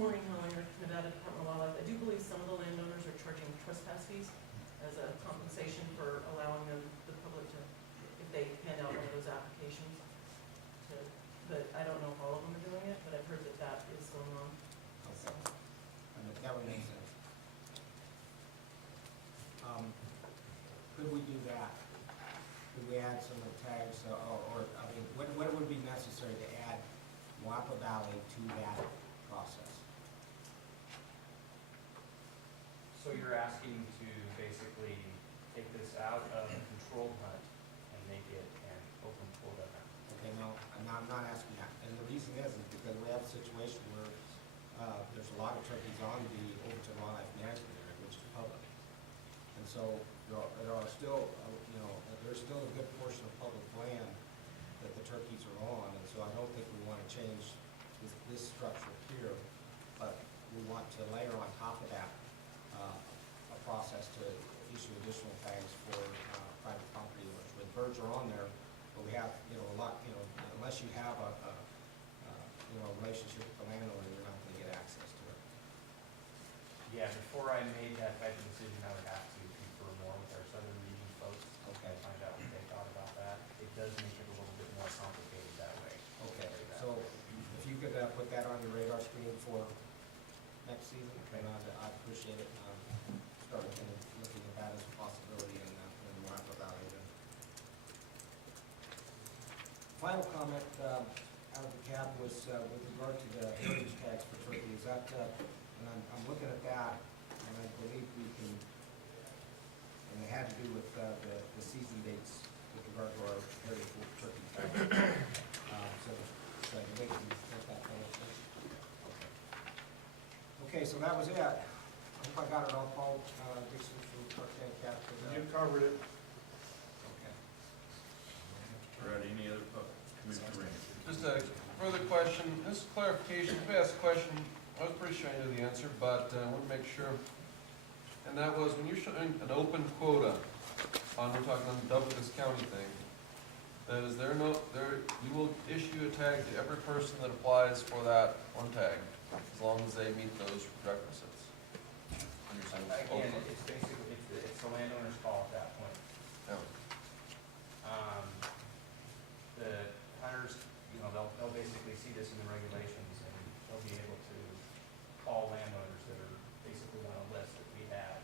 Maureen Hellinger, Nevada Department of Wildlife. I do believe some of the landowners are charging trespass fees as a compensation for allowing the public to, if they hand out one of those applications. But I don't know if all of them are doing it, but I've heard that that is going on. Okay. And that would make sense. Could we do that? Could we add some tags, or I mean, what would be necessary to add Wappa Valley to that process? So you're asking to basically take this out of a controlled hunt and make it an open quota hunt? Okay, no, I'm not asking that. And the reason is because we have a situation where there's a lot of turkeys on the Overton Wildlife Management area, which is public. And so there are still, there's still a good portion of public land that the turkeys are on. And so I don't think we want to change this structure here, but we want to layer on top of that a process to issue additional tags for private property owners. When birds are on there, but we have, a lot, unless you have a relationship with the landowner, you're not going to get access to it. Yeah, before I made that type of decision, I would have to confer more with our southern region folks. Okay. Find out what they thought about that. It does make it a little bit more complicated that way. Okay, so if you could put that on your radar screen for next season, then I'd appreciate it. Start looking at that as a possibility in Wappa Valley. Final comment out of the cab was with regard to the heritage tags for turkey. Is that, and I'm looking at that, and I believe we can, and it had to do with the season dates with regard to our heritage turkey tag. So they can get that finished. Okay, so that was it. I hope I got it all, Paul Dixon from Park County Captain. You covered it. Okay. All right, any other commissioner? Just a further question, this is clarification. If I asked a question, I was pretty sure I knew the answer, but I want to make sure. And that was, when you're showing an open quota on, we're talking on the Douglas County thing, that is you will issue a tag to every person that applies for that one tag, as long as they meet those requisites. Again, it's basically, it's the landowner's call at that point. Yeah. The hunters, they'll basically see this in the regulations, and they'll be able to call landowners that are basically on a list that we have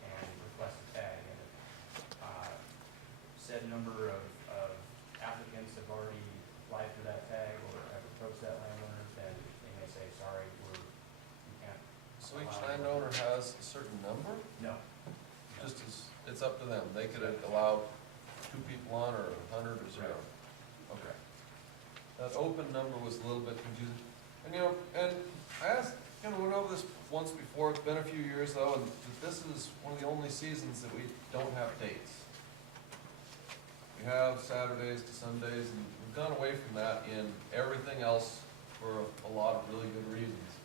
and request a tag. And if said number of applicants have already applied for that tag or have approached that landowner, then they may say, sorry, we can't. So each landowner has a certain number? No. Just as, it's up to them. They could allow 2 people on, or 100, or 0. Okay. That open number was a little bit confusing. And and I asked, went over this once before. It's been a few years though, and this is one of the only seasons that we don't have dates. We have Saturdays to Sundays, and we've gone away from that in everything else for a lot of really good reasons.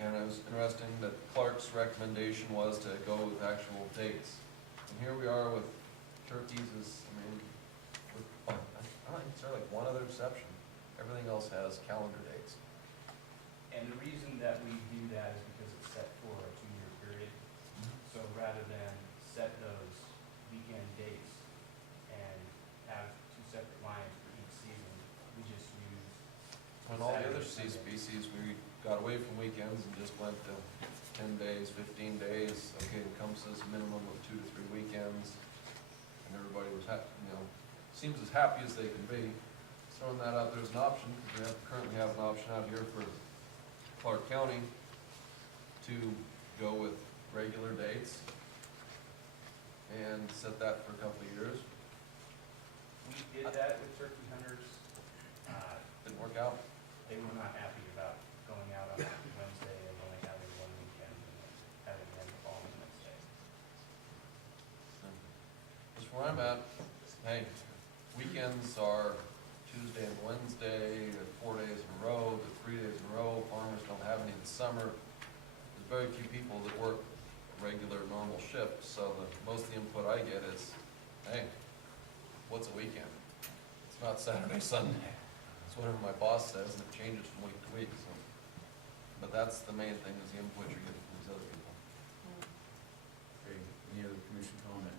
And it was interesting that Clark's recommendation was to go with actual dates. And here we are with turkeys I think it's like one other exception. Everything else has calendar dates. And the reason that we do that is because it's set for a 2-year period. So rather than set those weekend dates and have 2 separate lines for each season, we just use. When all the other Saturday, Sunday. species, we got away from weekends and just went to 10 days, 15 days. Okay, encompasses a minimum of 2 to 3 weekends. And everybody was seems as happy as they can be. Throwing that out there as an option, because we currently have an option out here for Clark County to go with regular dates and set that for a couple of years. We did that with turkey hunters. Didn't work out. They were not happy about going out on Wednesday and only having one weekend and then having them the following Wednesday. Just where I'm at, hey, weekends are Tuesday and Wednesday, 4 days in a row, 3 days in a row. Farmers don't have any in the summer. There's very few people that work regular, normal shifts, so most of the input I get is, hey, what's a weekend? It's not Saturday, Sunday. It's whatever my boss says, and it changes from week to week. So but that's the main thing, is the input you're getting from these other people. Okay, any other commission comment?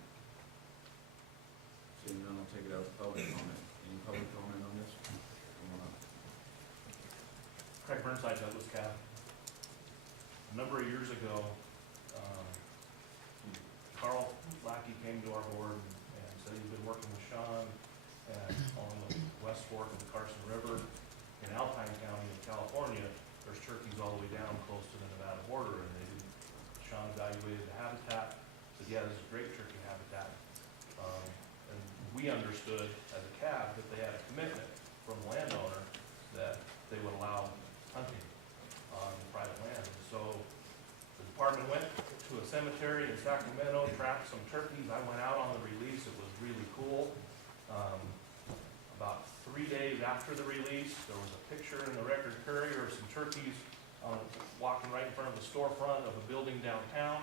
Seeing none, I'll take it out to public comment. Any public comment on this? Come on up. Craig Burnside, Douglas County. A number of years ago, Carl Lackey came to our board and said he'd been working with Sean and on the West Fork of the Carson River in Alpine County in California. There's turkeys all the way down close to the Nevada border, and Sean evaluated the habitat, said, yeah, this is great turkey habitat. And we understood as a CAB that they had a commitment from the landowner that they would allow hunting on private land. And so the department went to a cemetery in Sacramento, trapped some turkeys. I went out on the release. It was really cool. About 3 days after the release, there was a picture in the Record Courier of some turkeys walking right in front of the storefront of a building downtown.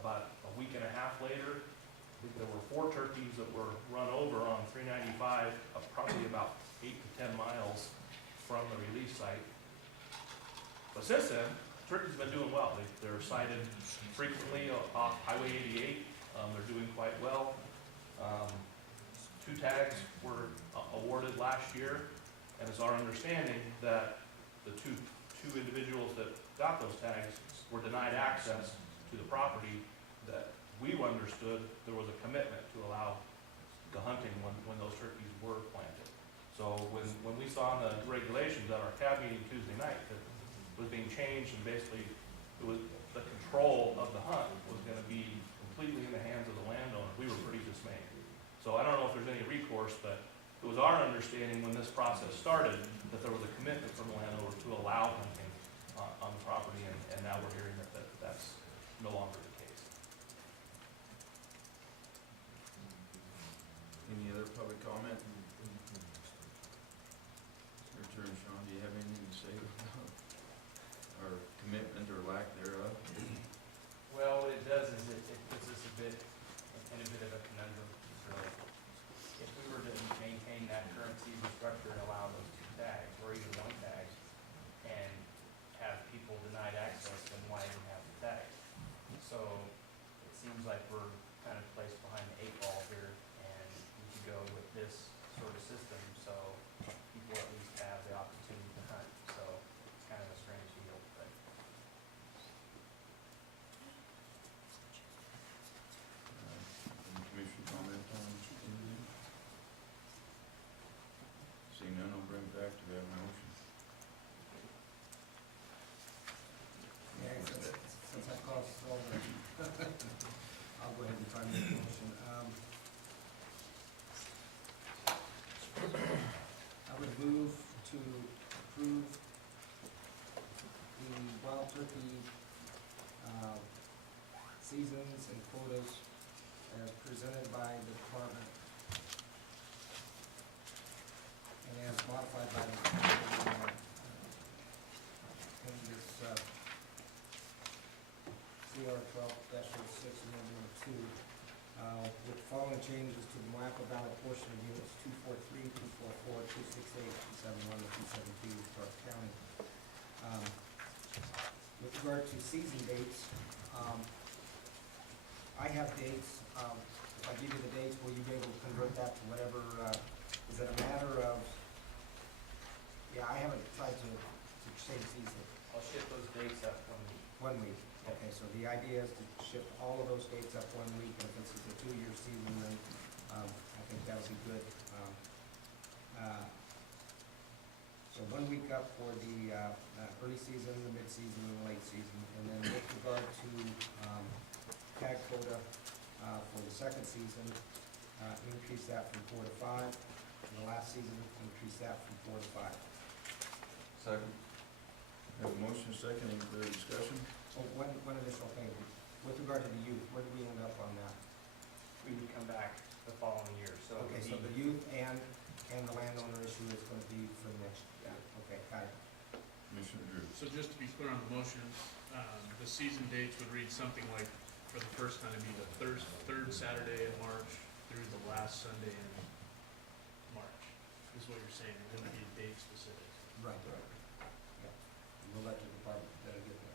About a week and a half later, I think there were 4 turkeys that were run over on 395, probably about 8 to 10 miles from the release site. But since then, turkeys have been doing well. They're sighted frequently off Highway 88. They're doing quite well. 2 tags were awarded last year, and it's our understanding that the two individuals that got those tags were denied access to the property that we understood there was a commitment to allow the hunting when those turkeys were planted. So when we saw in the regulations at our CAB meeting Tuesday night that it was being changed and basically it was the control of the hunt was going to be completely in the hands of the landowner, we were pretty dismayed. So I don't know if there's any recourse, but it was our understanding when this process started that there was a commitment from the landowner to allow hunting on the property, and now we're hearing that that's no longer the case. Any other public comment? Your turn, Sean. Do you have anything to say about our commitment or lack thereof? Well, what it does is it puts us in a bit of a conundrum. Really. If we were to maintain that current season structure and allow those 2 tags, or even 1 tag, and have people denied access, then why even have the tags? So it seems like we're kind of placed behind the 8 ball here, and we could go with this sort of system, so people at least have the opportunity to hunt. So it's kind of a strange deal, but Any commission comment on anything? Seeing none, I'll bring it back to that motion. Yeah, since I crossed over, I'll go ahead and try to make a motion. I would move to approve the wild turkey seasons and quotas as presented by the department and as modified by the in this CR 12-06 amendment 2, with the following changes to the Moapa Valley portion of units 243, 244, 268, 271, and 272 of Stark County. With regard to season dates, I have dates. If I give you the dates, will you be able to convert that to whatever? Is it a matter of? Yeah, I haven't tried to change season. I'll shift those dates up 1 week. 1 week. Okay, so the idea is to shift all of those dates up 1 week, and if this is a 2-year season, then I think that would be good. So 1 week up for the early season, the mid-season, and the late season, and then with regard to tag quota for the second season, increase that from 4 to 5, and the last season, increase that from 4 to 5. Second. Have a motion, second, any further discussion? Oh, one additional thing, with regard to the youth, where do we end up on that? We would come back the following year, so. Okay, so the youth and the landowner issue is going to be for the next year. Okay, got it. Commissioner Drew. So just to be clear on the motion, the season dates would read something like, for the first time, it'd be the third Saturday in March through the last Sunday in March, is what you're saying. It wouldn't be date specific. Right. we'll let the department get